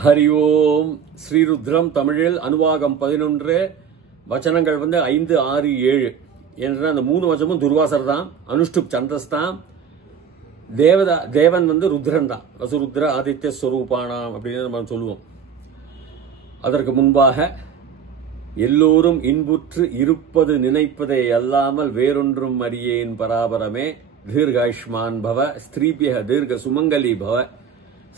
ஹரி ஓம். ஸ்ரீருத்ரம் தமிழில் அனுவாகம் 11 வச்சனங்கள் 5, 6, 7 என்ற அந்த 3 வச்சனமும் துர்வாசர் தான். அனுஷ்டுப் சந்தஸ் தான். தேவன் ருத்ரன் தான். வசுருத்ர ஆதித்ய ஸ்வரூபானாம் அப்படின்னு நம்ம சொல்லுவோம். அதற்கு முன்பாக எல்லோரும் இன்புற்று இருப்பது நினைப்பதை அல்லாமல் வேறொன்றும் அறியேன் பராபரமே. தீர்காயுஷ்மான் பவ, ஸ்திரீபிய தீர்க்க சுமங்கலி பவ,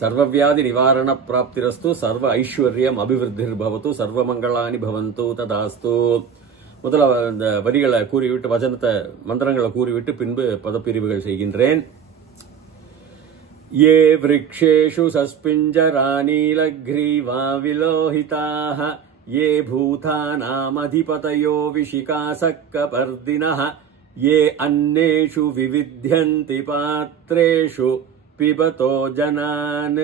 சர்வவியாதி நிவாரண பிராப்திரஸ்து, சர்வ ஐஸ்வர்யம் அபிவிருத்திர் பவத்து, சர்வமங்களானி பவந்து ததாஸ்து. முதல்ல இந்த வரிகளை கூறிவிட்டு, வசனத்தை மந்திரங்களை கூறிவிட்டு பின்பு பதப்பிரிவுகள் செய்கின்றேன். ये वृक्षेषु सस्पिञ्जरानीलग्रीवा विलोहिताः, ये भूतानामधिपतयो विशिकासक्कपर्दिनः, ये अन्नेषु विविध्यन्ति पात्रेषु பிபதோ ஜனான்.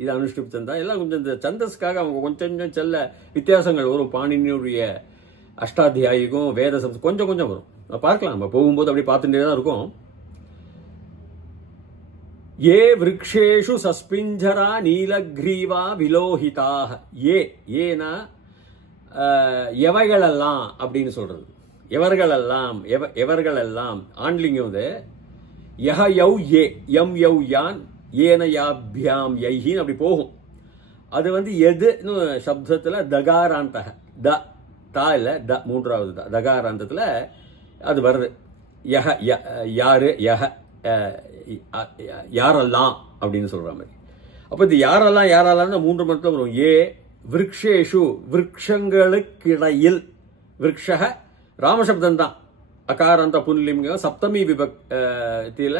இது அனுஷ்டுப் சந்தா. எல்லாம் கொஞ்சம் இந்த சந்தஸ்க்காக அவங்க கொஞ்சம் செல்ல வித்தியாசங்கள் வரும். பாணினியுடைய அஷ்டாத்தியாயிக்கும் வேத சப்தம் கொஞ்சம் வரும். பார்க்கலாம், நம்ம போகும்போது அப்படி பார்த்துட்டே தான் இருக்கும். ஏ விருக்ஷேஷு சஸ்பிஞ்சரா நீலக்ரீவா விலோஹிதாக. ஏனா எவைகளெல்லாம் அப்படின்னு சொல்றது. எவர்களெல்லாம் ஆண்லிங்கம் யஹ யௌ ஏ யம் யௌ யான் ஏன யாபியாம் யைஹின்னு அப்படி போகும். அது எதுன்னு சப்தத்துல தகாராந்தக தா இல்ல த மூன்றாவது தகாராந்தத்துல அது வருது. யஹ யாரு, யஹ யாரெல்லாம் அப்படின்னு சொல்ற மாதிரி. அப்ப இது யாரெல்லாம் 3 மட்டும் வரும். ஏ விருக்ஷேஷு விருக்ஷங்களுக்கிடையில். விருக்ஷக ராமசப்தம் தான். அகாராந்த புன்லிங்கம் சப்தமி விபக்தியில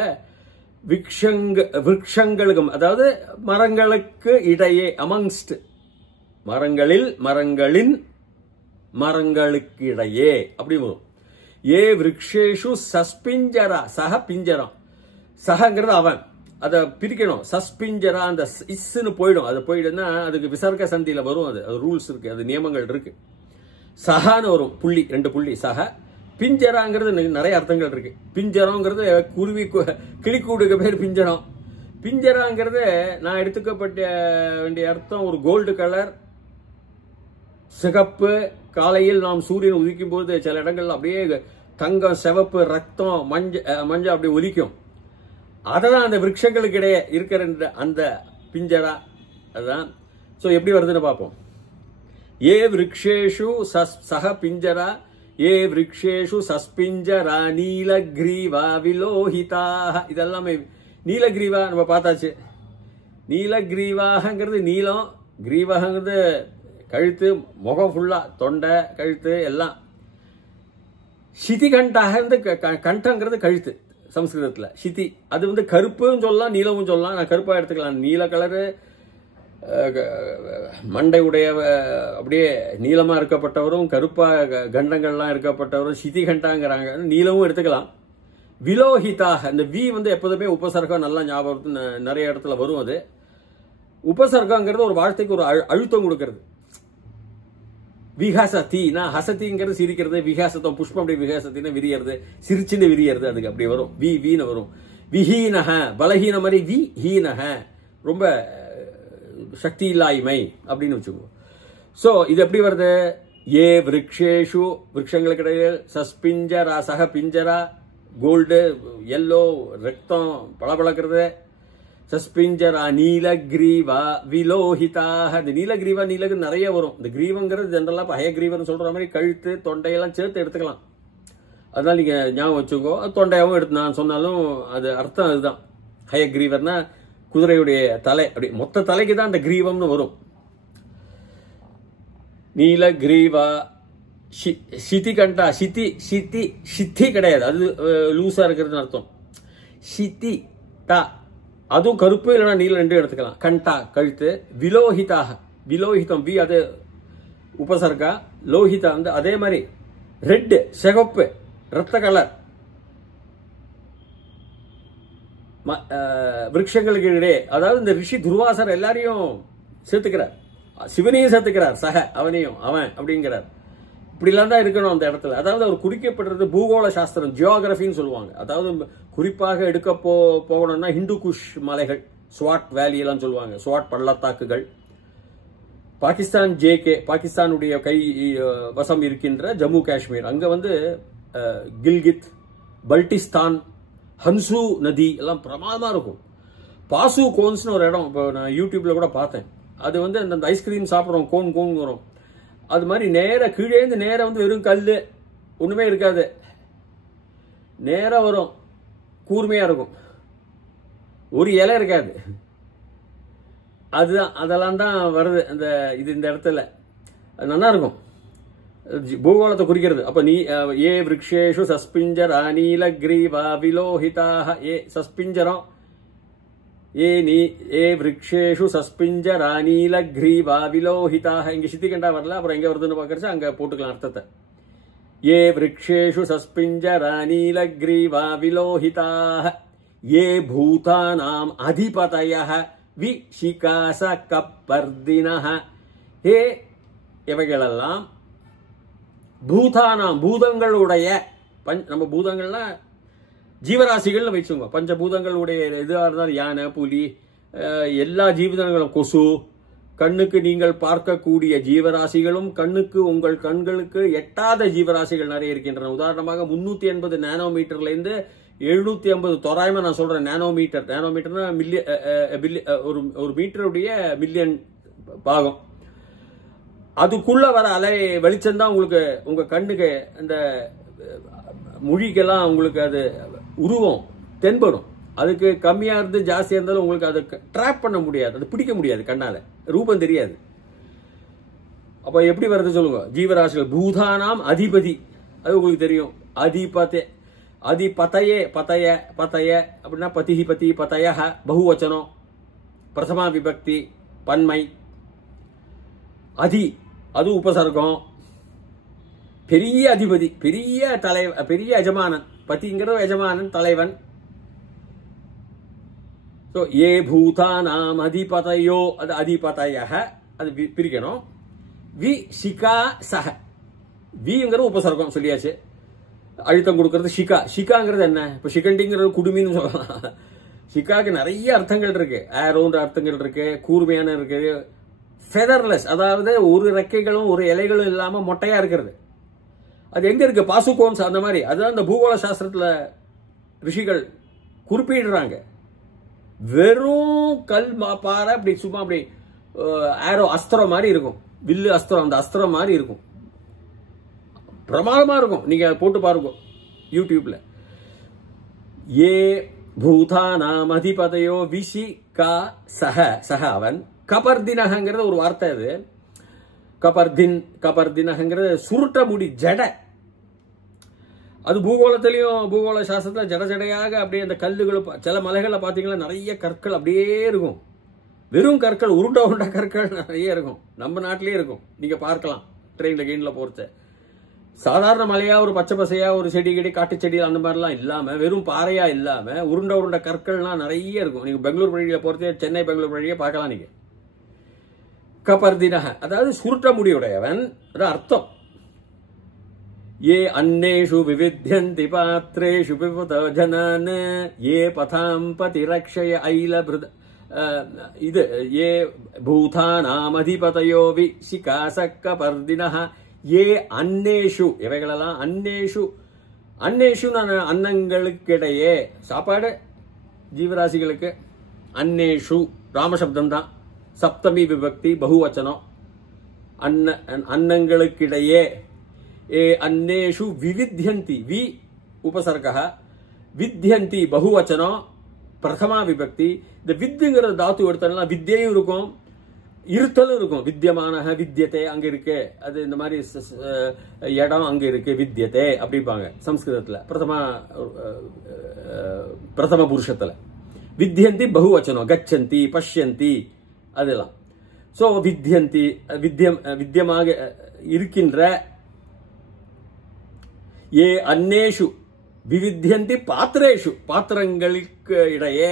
விருக்ஷங்களுக்கு, அதாவது மரங்களுக்கு இடையே, அமங்ஸ்ட் மரங்களுக்கு இடையே அப்படி வரும். ஏ விருக்ஷேஷு சஸ்பிஞ்சரா, சஹ பிஞ்சரம், சஹங்கிறது அவன், அதை பிரிக்கணும். சஸ்பிஞ்சரா அந்த இஸ்ன்னு போயிடும். அது போயிடுன்னா அதுக்கு விசர்க்க சந்தியில வரும். அது ரூல்ஸ் இருக்கு, அது நியமங்கள் இருக்கு. சஹான்னு வரும், புள்ளி 2 புள்ளி. சஹ பிஞ்சராங்கிறது நிறைய அர்த்தங்கள் இருக்கு. பிஞ்சரம்ங்கிறது குருவி கிளிக்கூடுக்கு பேர் பிஞ்சரம். பிஞ்சராங்கிறது நான் எடுத்துக்கப்பட்ட வேண்டிய அர்த்தம் ஒரு கோல்டு கலர், சிகப்பு. காலையில் நாம் சூரியன் உதிக்கும் போது சில இடங்கள்ல அப்படியே தங்கம், சிவப்பு, ரத்தம், மஞ்சள் அப்படி ஒலிக்கும். அததான் அந்த விருட்சங்களுக்கு இடையே இருக்கிற அந்த பிஞ்சரா. அதுதான். சோ எப்படி வருதுன்னு பார்ப்போம். ஏ விருக்ஷேஷு சஹ பிஞ்சரா, ஏ விருக்ஷேஷு சஸ்பிஞ்சரா நீலக்ரீவா விலோஹிதாக. இதெல்லாமே நீலக்ரீவா நம்ம பார்த்தாச்சு. நீலக்ரீவாகங்கிறது நீலம், கிரீவகங்கிறது கழுத்து, முகம் ஃபுல்லா, தொண்டை, கழுத்து எல்லாம். சிதி கண்டாக கண்டங்கிறது கழுத்து சம்ஸ்கிருதத்துல. சிதி அது கருப்புன்னு சொல்லலாம், நீலமும் சொல்லலாம். நான் கருப்பா எடுத்துக்கலாம். நீல கலரு, மண்டை உடைய அப்படியே நீளமா இருக்கப்பட்டவரும், கருப்பா கண்டங்கள்லாம் இருக்கப்பட்டவரும் சிதி கண்டாங்கிறாங்க. நீளமும் எடுத்துக்கலாம். விலோஹிதாக, அந்த வி எப்போதுமே உபசர்க்கம் நல்லா ஞாபகம் நிறைய இடத்துல வரும். அது உபசர்க்கங்கிறது ஒரு வார்த்தைக்கு ஒரு அழுத்தம் கொடுக்கிறது. விகாசத்தினா ஹசத்திங்கிறது சிரிக்கிறது, விகாசத்தம் புஷ்பம் அப்படி விகாசத்தினா விரியறது, சிரிச்சுன்னு விரியறது, அதுக்கு அப்படி வரும். வீண வரும். விஹீனக பலஹீன மாதிரி, வி ஹீனக ரொம்ப சக்தி இல்லாய்மை அப்படின்னு வச்சுக்கோ. சோ இது எப்படி வருது? ஏ விருக்ஷேஷு விருட்சங்களுக்கு இடையில், சஸ்பிஞ்சரா சஹ பிஞ்சரா கோல்டு, எல்லோ, ரத்தம் பளபளக்கிறது. சஸ்பிஞ்சரா நீலக்ரீவா விலோஹிதாக. இந்த நீலக்ரீவா நீலகு நிறைய வரும். இந்த கிரீவங்கிறது ஜெனரலா ஹயக்ரீவர்னு சொல்ற மாதிரி கழுத்து, தொண்டையெல்லாம் சேர்த்து எடுத்துக்கலாம். அதனால நீங்க ஞாபகம் வச்சுக்கோ. தொண்டையாவும் எடுத்து நான் சொன்னாலும் அது அர்த்தம் அதுதான். ஹயக்ரீவர்னா குதிரையுடைய தலை, அப்படி மொத்த தலைக்கு தான் அந்த கிரீவம்னு வரும். நீல கிரீவா சிதி கண்டா, சித்தி கிடையாது, அது லூசா இருக்கிறதுன்னு அர்த்தம். சித்தி டா, அதுவும் கருப்பு இல்லைன்னா நீல 2 எடுத்துக்கலாம். கண்டா கழுத்து. விலோஹிதாக, விலோஹிதம் வி அது உபசர்கா. லோஹிதா அதே மாதிரி ரெட், சிகப்பு, ரத்த கலர். விருட்சங்களுக்கு இடையே, அதாவது இந்த ரிஷி துர்வாசர் எல்லாரையும் சேர்த்துக்கிறார். சிவனையும் சேர்த்துக்கிறார், சக அவனையும், அவன் அப்படிங்கிறார். இப்படிலாம் தான் இருக்கணும் அந்த இடத்துல. அதாவது அவர் குறிக்கப்படுறது பூகோள சாஸ்திரம், ஜியோகிராபின்னு சொல்லுவாங்க. அதாவது குறிப்பாக எடுக்க போகணும்னா ஹிந்து குஷ் மலைகள், ஸ்வாட் வேலி எல்லாம் சொல்லுவாங்க, ஸ்வாட் பள்ளத்தாக்குகள். பாகிஸ்தான் ஜேகே, பாகிஸ்தானுடைய கை வசம் இருக்கின்ற ஜம்மு காஷ்மீர், அங்க வந்து கில்கித், பல்டிஸ்தான், ஹன்சு நதி எல்லாம் பிரமாதமா இருக்கும். பாசு கோன்ஸ்னு ஒரு இடம், இப்போ நான் யூடியூப்ல கூட பார்த்தேன். அது வந்து அந்த ஐஸ்கிரீம் சாப்பிட்றோம், கோன் வரும். அது மாதிரி நேர கீழேந்து நேர வந்து வெறும் கல், ஒண்ணுமே இருக்காது, நேரா வரும், கூர்மையா இருக்கும், ஒரு இலை இருக்காது. அதுதான், அதெல்லாம் தான் வருது அந்த இந்த இடத்துல. நல்லா இருக்கும், பூகோளத்தை குறிக்கிறது. அப்ப நீ ஏ விருக்ஷேஷு சஸ்பிஞ்சர நீல கிரீவா விலோஹிதாக, ஏ சஸ்பிஞ்சரம், ஏ விருக்ஷேஷு சஸ்பிஞ்சர நீல கிரீவா விலோஹிதாக. இங்க சித்திகண்டா வரல, அப்புறம் எங்க வருதுன்னு பாக்கறச்சு அங்க போட்டுக்கலாம் அர்த்தத்தை. ஏ விருக்ஷேஷு சஸ்பிஞ்சர நீல கிரீவா விலோஹிதாக ஏ பூதானாம் அதிபதயः விசிகாச கப்பர்தினஹ. ஏ இவைகளெல்லாம் பூதானாம் பூதங்களுடைய, நம்ம பூதங்கள்னா ஜீவராசிகள் வச்சுங்க, பஞ்சபூதங்களுடைய எதுவாக இருந்தாலும் யானை, புலி, எல்லா ஜீவிதங்களும், கொசு, கண்ணுக்கு நீங்கள் பார்க்கக்கூடிய ஜீவராசிகளும், கண்ணுக்கு உங்கள் கண்களுக்கு எட்டாத ஜீவராசிகள் நிறைய இருக்கின்றன. உதாரணமாக 380 நானோமீட்டர்ல இருந்து 750 தோராயமா நான் சொல்றேன். நானோமீட்டர்னா ஒரு மீட்டருடைய மில்லியன் பாகம். அதுக்குள்ள வர அலை வெளிச்சம் தான் உங்களுக்கு உங்க கண்ணுக்கு அந்த மொழிக்கெல்லாம் உங்களுக்கு அது உருவம் தென்படும். அதுக்கு கம்மியா இருந்து ஜாஸ்தியா இருந்தாலும் உங்களுக்கு அதை ட்ராப் பண்ண முடியாது, அது பிடிக்க முடியாது, கண்ணால ரூபம் தெரியாது. அப்ப எப்படி வருது சொல்லுங்க? ஜீவராசிகள் பூதானாம் அதிபதி, அது உங்களுக்கு தெரியும். அதிபதயே பதய அப்படின்னா பதிஹி பதி பதய பகுவச்சனம், பிரதமா விபக்தி பன்மை. அது உபசர்க்கம். பெரிய அதிபதி, பெரிய தலைவன், பெரிய எஜமானன். பதிங்கிறது எஜமானன், தலைவன். ஏ பூதானாம் அதிபதயோ, அது அதிபதய, அது பிரிக்கணும். விசிகா சஹ, விங்கிறது உபசர்க்கம் சொல்லியாச்சு. அழுத்தம் கொடுக்கறது ஷிகாங்கிறது என்ன? இப்ப ஷிகண்டிங்கிறது குடுமின்னு சொல்லலாம். ஷிகாக்கு நிறைய அர்த்தங்கள் இருக்கு. ஏரோன்ற அர்த்தங்கள் இருக்கு, கூர்மையான இருக்கு, ஃபெதர்லெஸ், அதாவது ஒரு ரெக்கைகளும் ஒரு இலைகளும் இல்லாம மொட்டையா இருக்கிறது. அது எங்க இருக்கு? பாசுகோன்ஸ் அந்த மாதிரி. அதுதான் இந்த பூகோள சாஸ்திரத்துல ரிஷிகள் குறிப்பிடுறாங்க. வெறும் கல் பாறை அப்படி சும்மா அப்படி ஏரோ அஸ்திரம் மாதிரி இருக்கும், வில்லு அஸ்திரம், அந்த அஸ்திரம் மாதிரி இருக்கும், பிரமாதமா இருக்கும். நீங்க போட்டு பாருங்க யூடியூப்ல. ஏ பூதானாம் அதிபதயோ விசிகா சஹ அவன். கபர்தினஹங்கிறது ஒரு வார்த்தை. அது கபர்தினஹங்கிறது சுருட்ட முடி, ஜட. அது பூகோளத்திலையும் பூகோள சாஸ்திரத்துல ஜட ஜடையாக அப்படியே அந்த கல்லுகள், சில மலைகள்ல பாத்தீங்கன்னா நிறைய கற்கள் அப்படியே இருக்கும், வெறும் கற்கள், உருண்ட கற்கள் நிறைய இருக்கும். நம்ம நாட்டிலேயே இருக்கும், நீங்க பார்க்கலாம் ட்ரெயின்ல கெயின்ல போறச்ச. சாதாரண மலையா ஒரு பச்சை பசையா ஒரு செடி காட்டு செடி அந்த மாதிரிலாம் இல்லாம, வெறும் பாறையா இல்லாம உருண்ட கற்கள்லாம் நிறைய இருக்கும். நீங்க பெங்களூர் வழியில போறதே, சென்னை பெங்களூர் வழியே பார்க்கலாம் நீங்க. கபர்தினஹ, அதாவது சுருட்ட முடியுடையவன், அது அர்த்தம். ஏ அன்னேஷு விவித்யந்தி பாத்ரேஷு பிபத ஜனான் ஏ பதாம் பதிரக்ஷய ஐலபிருத. இது ஏ பூதானாம் அதிபதயோ விசிகாச கபர்தினஹ ஏ அன்னேஷு, இவைகளெல்லாம் அன்னேஷு அன்னங்களுக்கிடையே, சாப்பாடு ஜீவராசிகளுக்கு. அன்னேஷு ராமசப்தம் தான், சப்தமி விபக்தி, பகுவச்சனம். அன்னங்களுக்கிடையே. ஏ அன்னேஷு விவித்யந்தி, வி உபசர்க, வித்யந்தி பகுவச்சனம், பிரதமா விபக்தி. இந்த வித்துங்கிற தாத்து எடுத்தோம்னா வித்யையும் இருக்கும், இருத்தலும் இருக்கும். வித்யமான வித்யத்தை அங்க இருக்கு, அது இந்த மாதிரி இடம் அங்க இருக்கு, வித்யத்தை அப்படிப்பாங்க சம்ஸ்கிருதத்துல. பிரதம புருஷத்துல வித்யந்தி பகுவச்சனம், கச்சந்தி, பஷ்யந்தி, அதெல்லாம். சோ வித்யந்தி வித்யமாக இருக்கின்ற. ஏ அன்னேஷு விவித்யந்தி பாத்திரேஷு, பாத்திரங்களுக்கு இடையே.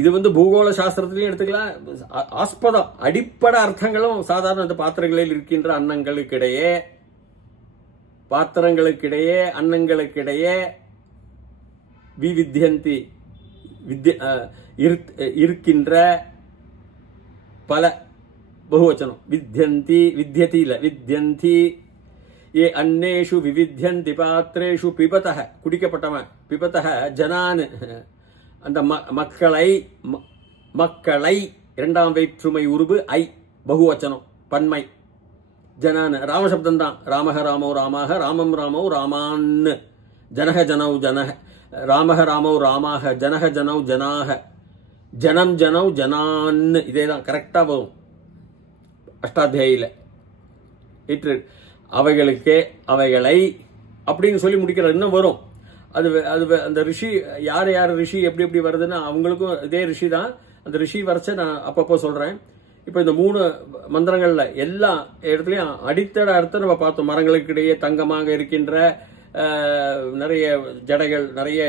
இது வந்து பூகோள சாஸ்திரத்திலையும் எடுத்துக்கலாம். ஆஸ்பதம், அடிப்படை அர்த்தங்களும் சாதாரண அந்த பாத்திரங்களில் இருக்கின்ற அன்னங்களுக்கிடையே, பாத்திரங்களுக்கிடையே, அன்னங்களுக்கிடையே. விவித்யந்தி இருக்கின்ற பல பகுவச்சனம். வித்யந்தி வித்யதி இல்ல வித்யந்தி. ஏ அன்னேஷு விவித்யந்தி பாத்ரேஷு பிபதஹ குடிக்கப்பட்டவன். பிபதஹ ஜனான் அந்த மக்களை இரண்டாம் வேற்றுமை உருவு ஐ பகுவச்சனம் பன்மை. ஜனான் ராமசப்தம் தான். ராமஹ ராமோ ராமாக ராமம் ராமோ ராமான் ஜனக ஜனௌ ஜனக ராமஹ ராமோ ராமாக ஜனக ஜனௌ ஜனாக ஜனம் ஜனௌ ஜனான். இதேதான் கரெக்டா வரும் அஷ்டாத்தியாயில. அவைகளுக்கே அவைகளை அப்படின்னு சொல்லி முடிக்கிற இன்னும் வரும். அது அந்த ரிஷி யார் ரிஷி எப்படி எப்படி வருதுன்னா அவங்களுக்கும் இதே ரிஷி தான். அந்த ரிஷி வரைச்ச நான் அப்பப்போ சொல்றேன். இப்ப இந்த 3 மந்திரங்கள்ல எல்லா இடத்துலயும் அடித்தட அர்த்தம் நம்ம பார்த்தோம். மரங்களுக்கு இடையே தங்கமாக இருக்கின்ற நிறைய ஜடைகள், நிறைய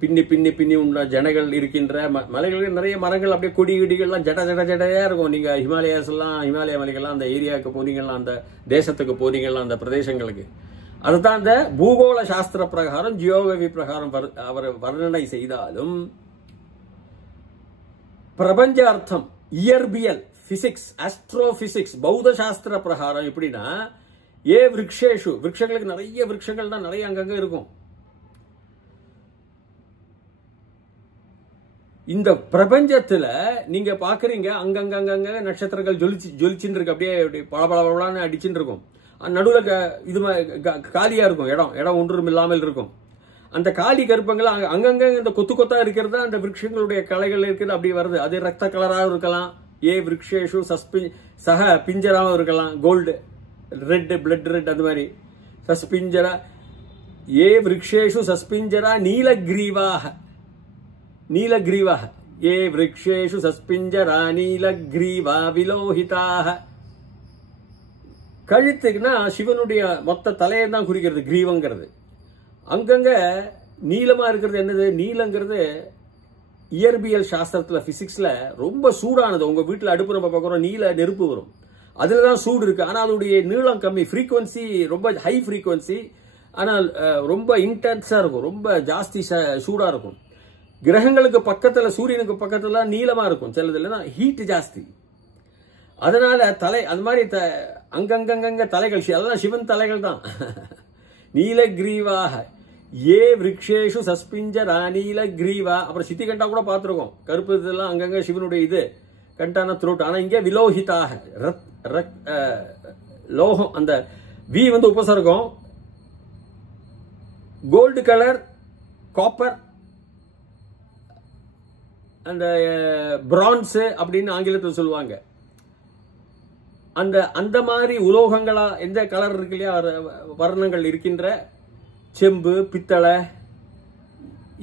பின்னி பின்னி பின்னி உள்ள ஜடைகள் இருக்கின்ற மலைகளுக்கு நிறைய மரங்கள் அப்படியே கொடி கொடிகள்லாம் ஜடையா இருக்கும். நீங்க ஹிமாலய மலைகள்லாம் அந்த ஏரியாவுக்கு போனீங்கன்னா, அந்த தேசத்துக்கு போனீங்கன்னா, அந்த பிரதேசங்களுக்கு அதுதான் இந்த பூகோள சாஸ்திர பிரகாரம் ஜியோகவி பிரகாரம் அவர் வர்ணனை செய்தாலும் பிரபஞ்ச அர்த்தம் இயற்பியல் பிசிக்ஸ் ஆஸ்ட்ரோபிசிக்ஸ் பௌத்த சாஸ்திர பிரகாரம் எப்படின்னா ஏ விருக்ஷேஷு விருட்சங்களுக்கு நிறைய விருட்சங்கள் தான் நிறைய அங்கங்க இருக்கும். இந்த பிரபஞ்சத்துல நீங்க பாக்குறீங்க அங்கங்க நட்சத்திரங்கள் ஜொலிச்சுட்டு இருக்கு. அப்படியே பளபளன்னு அடிச்சுட்டு இருக்கும். நடுவில் இது காலியா இருக்கும். இடம் ஒன்றும் இல்லாமல் இருக்கும். அந்த காலி கருப்பங்கள் அங்கங்க இந்த கொத்தா இருக்கிறது அந்த விருட்சங்களுடைய கலைகள் இருக்கிறது. அப்படி வருது. அது ரத்த கலராக இருக்கலாம். ஏ விருக்ஷேஷு சக பிஞ்சராவும் இருக்கலாம். கோல்டு ரெட் பிளட் ரெட் அந்த மாதிரி சஸ்பிஞ்சரா. ஏ விருக்ஷேஷு சஸ்பிஞ்சரா நீலகிரீவாக ஏ விருக்ஷேஷு சஸ்பிஞ்சரா நீலகிரீவா விலோஹிதாக. கழுத்துக்குன்னா சிவனுடைய மொத்த தலையை தான் குறிக்கிறது கிரீவங்கிறது. அங்கங்க நீளமா இருக்கிறது என்னது? நீலங்கிறது இயற்பியல் சாஸ்திரத்துல பிசிக்ஸ்ல ரொம்ப சூடானது. உங்க வீட்டுல அடுப்பு நம்ம பார்க்குறோம், நீல நெருப்பு வரும், அதுலதான் சூடு இருக்கு. ஆனா அதோடைய நீளம் கம்மி, ஃப்ரீக்வன்சி ரொம்ப ஹை ஃப்ரீக்வன்சி, ஆனால் ரொம்ப இன்டென்ஸா இருக்கும், ரொம்ப ஜாஸ்தி சூடா இருக்கும். கிரகங்களுக்கு பக்கத்துல சூரியனுக்கு பக்கத்துல நீளமா இருக்கும் சிலது, இல்லைன்னா ஹீட் ஜாஸ்தி. அதனால தலை அந்த மாதிரி அங்கங்க தலைகள் அதெல்லாம் சிவன் தலைகள் தான். நீலகிரீவாக ஏ விருக்ஷேஷு சஸ்பிஞ்சரா நீலகிரீவா. அப்புறம் சித்தி கண்டா கூட பார்த்துருக்கோம். கருப்பு இதெல்லாம் அங்கங்க சிவனுடைய இது கண்டான த்ரோட். ஆனா இங்கே விலோஹிதாக லோகம். அந்த வி உபசர்க்கம். கோல்டு கலர், காப்பர், அந்த பிரான்ஸ் அப்படின்னு ஆங்கிலத்தில் சொல்லுவாங்க. அந்த மாதிரி உலோகங்களா எந்த கலர் இருக்கு இல்லையா, வர்ணங்கள் இருக்கின்ற செம்பு, பித்தளை,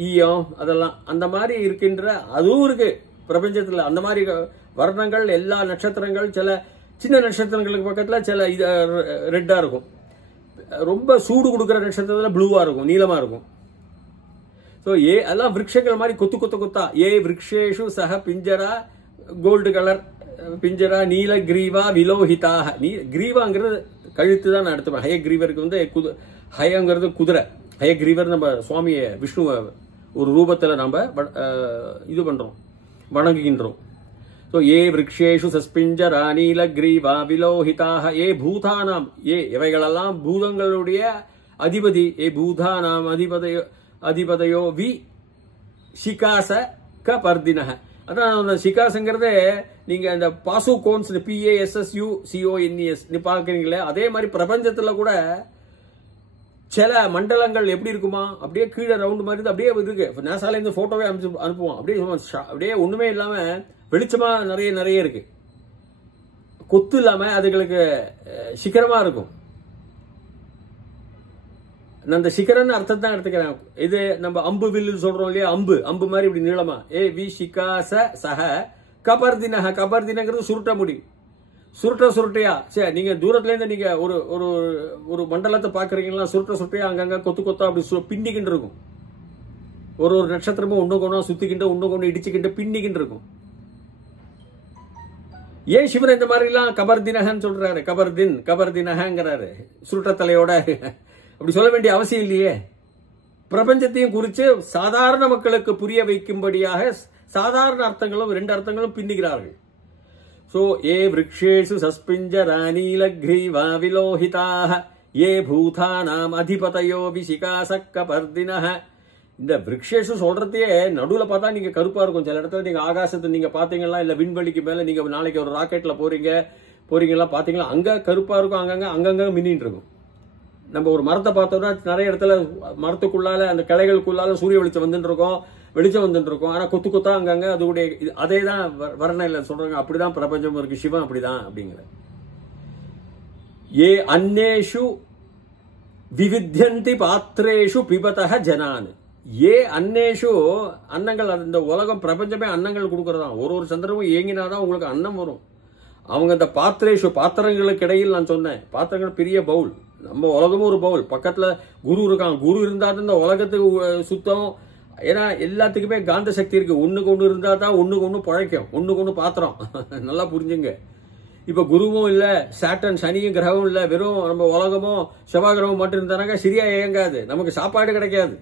ஈயம், அதெல்லாம் அந்த மாதிரி இருக்கின்ற அதுவும் இருக்கு பிரபஞ்சத்தில். அந்த மாதிரி வர்ணங்கள் எல்லா நட்சத்திரங்கள், சில சின்ன நட்சத்திரங்களுக்கு பக்கத்துல சில ரெட்டா இருக்கும். ரொம்ப சூடு கொடுக்கிற நட்சத்திரத்துல ப்ளூவா இருக்கும், நீளமா இருக்கும். ஸோ எல்லாம் விருட்சங்கள் மாதிரி கொத்தா. ஏ விருக்ஷேஷு சக பிஞ்சரா கோல்டு கலர் பிஞ்சரா நீலகிரீவா விலோஹிதாக. கிரீவாங்கிறது கழுத்து தான் நான் எடுத்துப்பேன். ஹயக்ரீவருக்கு ஹயங்கிறது குதிரை. ஹயக்ரீவர் நம்ம சுவாமியை விஷ்ணுவை ஒரு ரூபத்தில் நம்ம இது பண்றோம், வணங்குகின்றோம். ஸோ ஏ விருக்ஷேஷு சஸ்பிஞ்சரா நீலகிரீவா விலோஹிதாக. ஏ பூதானாம் இவைகளெல்லாம் பூதங்களுடைய அதிபதி. ஏ பூதானாம் அதிபதையோ வி சிகாச கபர்தினஹ. அதான் அந்த சிகாசங்கிறது நீங்க அந்த பாசு கோன்ஸ் PASSUCONES நீ பாக்குறீங்களே, அதே மாதிரி பிரபஞ்சத்துல கூட சில மண்டலங்கள் எப்படி இருக்குமா, அப்படியே கீழே ரவுண்ட் மாதிரி அப்படியே இருக்கு. நாசால இருந்து போட்டோவே அனுப்புவோம். அப்படியே ஒண்ணுமே இல்லாம வெளிச்சமா நிறைய இருக்கு. கொத்து இல்லாம அதுகளுக்கு சிகரமா இருக்கும். அந்த சிகரன்னு அர்த்தம் தான் எடுத்துக்கிறேன். இது நம்ம அம்பு வில்லு சொல்றோம் இல்லையா, அம்பு மாதிரி இப்படி நீளமா. ஏ வி சிகாச சக கபர்தினஹ. கபர்தினங்கிறது சுருட்ட முடி, சுருட்டையா. சரி, நீங்க தூரத்துல இருந்து நீங்க ஒரு மண்டலத்தை பாக்குறீங்களா, சுருட்டையா அங்கங்க கொத்தா அப்படி பின்னிக்கிட்டு இருக்கும். ஒரு நட்சத்திரமும் ஒண்ணு கொண்டா சுத்திக்கிட்டு ஒண்ணு கொண்டு இடிச்சுக்கிட்டு பின்னிக்கிட்டு இருக்கும். ஏன் சிவன் இந்த மாதிரி எல்லாம் கபர்தினஹன்னு சொல்றாரு? கபர்தினஹங்கிறாரு சுருட்ட தலையோட. அப்படி சொல்ல வேண்டிய அவசியம் இல்லையே. பிரபஞ்சத்தையும் குறித்து சாதாரண மக்களுக்கு புரிய வைக்கும்படியாக சாதாரண அர்த்தங்களும் 2 அர்த்தங்களும் பின்னுகிறார்கள். சோ ஏ விருக்ஷேஷு சஸ்பிஞ்சரானீலக்ரீவா விலோஹிதாக ஏ பூதானாம் அதிபதயோ விசிகாசக்கபர்தினஹ. இந்த விருக்ஷேஷு சொல்றதையே நடுவுல பார்த்தா நீங்க கருப்பா இருக்கும். சில இடத்துல நீங்க ஆகாசத்தை நீங்க பாத்தீங்களா, இல்ல விண்வெளிக்கு மேல நீங்க நாளைக்கு ஒரு ராக்கெட்ல போறீங்களா பாத்தீங்களா, அங்க கருப்பா இருக்கும், அங்கங்க மின்னிட்டு இருக்கும். நம்ம ஒரு மரத்தை பார்த்தோம்னா நிறைய இடத்துல மரத்துக்குள்ளால அந்த கிளைகளுக்குள்ளால சூரிய வெளிச்சம் வந்துட்டு இருக்கும். ஆனா கொத்து கொத்தா அங்கங்க அதோடைய அதே தான் வர்ணனையில சொல்றாங்க. அப்படிதான் பிரபஞ்சம் இருக்கு, சிவன் அப்படிதான் அப்படிங்கிற. ஏ அன்னேஷு விவித்யந்தி பாத்திரேஷு பிபதஹ ஜனான். ஏ அன்னேஷு அன்னங்கள், அந்த உலகம் பிரபஞ்சமே அன்னங்கள் கொடுக்கறதான். ஒரு சந்திரமும் இயங்கினாதான் உங்களுக்கு அன்னம் வரும். அவங்க அந்த பாத்திரேஷு பாத்திரங்களுக்கு இடையில் நான் சொன்னேன், பாத்திரங்கள் பெரிய பவுல், நம்ம உலகமும் ஒரு பவுல், பக்கத்துல குரு இருக்கான். குரு இருந்தா தான் இந்த உலகத்துக்கு சுத்தம். ஏன்னா எல்லாத்துக்குமே காந்த சக்தி இருக்கு. ஒண்ணுக்கு ஒண்ணு இருந்தா தான் ஒண்ணுக்கு ஒண்ணு பழைக்கும், ஒண்ணுக்கு ஒண்ணு பாத்திரம். நல்லா புரிஞ்சுங்க. இப்ப குருவும் இல்ல, சாட்டன் சனியும் கிரகமும் இல்ல, வெறும் நம்ம உலகமும் செவ்வாய் கிரகமும் மட்டும் இருந்தானாக்கா சரியா இயங்காது, நமக்கு சாப்பாடு கிடைக்காது.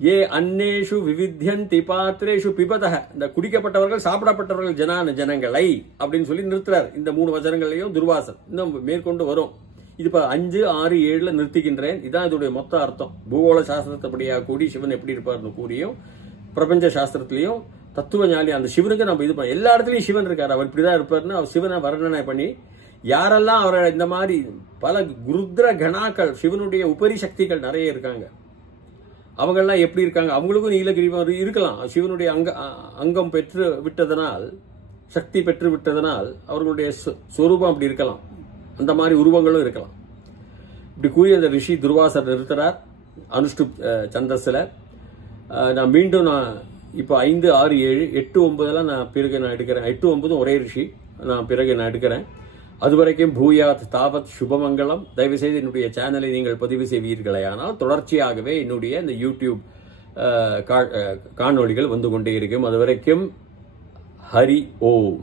ஏ அன்னேஷு விவித்யந்தி பாத்திரேஷு பிபதஹ. இந்த குடிக்கப்பட்டவர்கள் சாப்பிடப்பட்டவர்கள் ஜனங்களை அப்படின்னு சொல்லி நிறுத்துறார். இந்த 3 வசனங்களையும் துர்வாசன் இன்னும் மேற்கொண்டு வரும். இது இப்ப 5, 6, 7 நிறுத்திக்கின்றேன். இதான் இதோடைய மொத்த அர்த்தம். பூகோள சாஸ்திரத்தைப்படியா கூடி சிவன் எப்படி இருப்பார்னு கூறியும், பிரபஞ்ச சாஸ்திரத்திலையும் தத்துவ ஞானி அந்த சிவனுக்கு நம்ம இது பண்ண எல்லா இடத்துலயும் சிவன் இருக்காரு, அவர் இப்படிதான் இருப்பாருன்னு அவர் சிவனை வர்ணனை பண்ணி யாரெல்லாம் அவரை இந்த மாதிரி பல குருத்ர கணாக்கள், சிவனுடைய உபரி சக்திகள் நிறைய இருக்காங்க. அவங்கெல்லாம் எப்படி இருக்காங்க, அவங்களுக்கும் நீலகிரிவம் இருக்கலாம். சிவனுடைய அங்கம் பெற்று விட்டதனால், சக்தி பெற்று விட்டதனால் அவர்களுடைய சொரூபம் அப்படி இருக்கலாம். அந்த மாதிரி உருவங்களும் இருக்கலாம். இப்படி கூறி அந்த ரிஷி துர்வாசர் நிறுத்துறார் அனுஷ்டு சந்தஸ்ல. நான் மீண்டும் இப்போ 5, 6, 7, 8, 9 நான் பிறகு எடுக்கிறேன். 8, 9 ஒரே ரிஷி, நான் பிறகு எடுக்கிறேன். அதுவரைக்கும் பூயாத் தாவத் சுபமங்கலம். தயவுசெய்து என்னுடைய சேனலை நீங்கள் பதிவு செய்வீர்களே ஆனால் தொடர்ச்சியாகவே என்னுடைய இந்த யூடியூப் காணொளிகள் வந்து கொண்டே இருக்கும். அதுவரைக்கும் ஹரி ஓம்.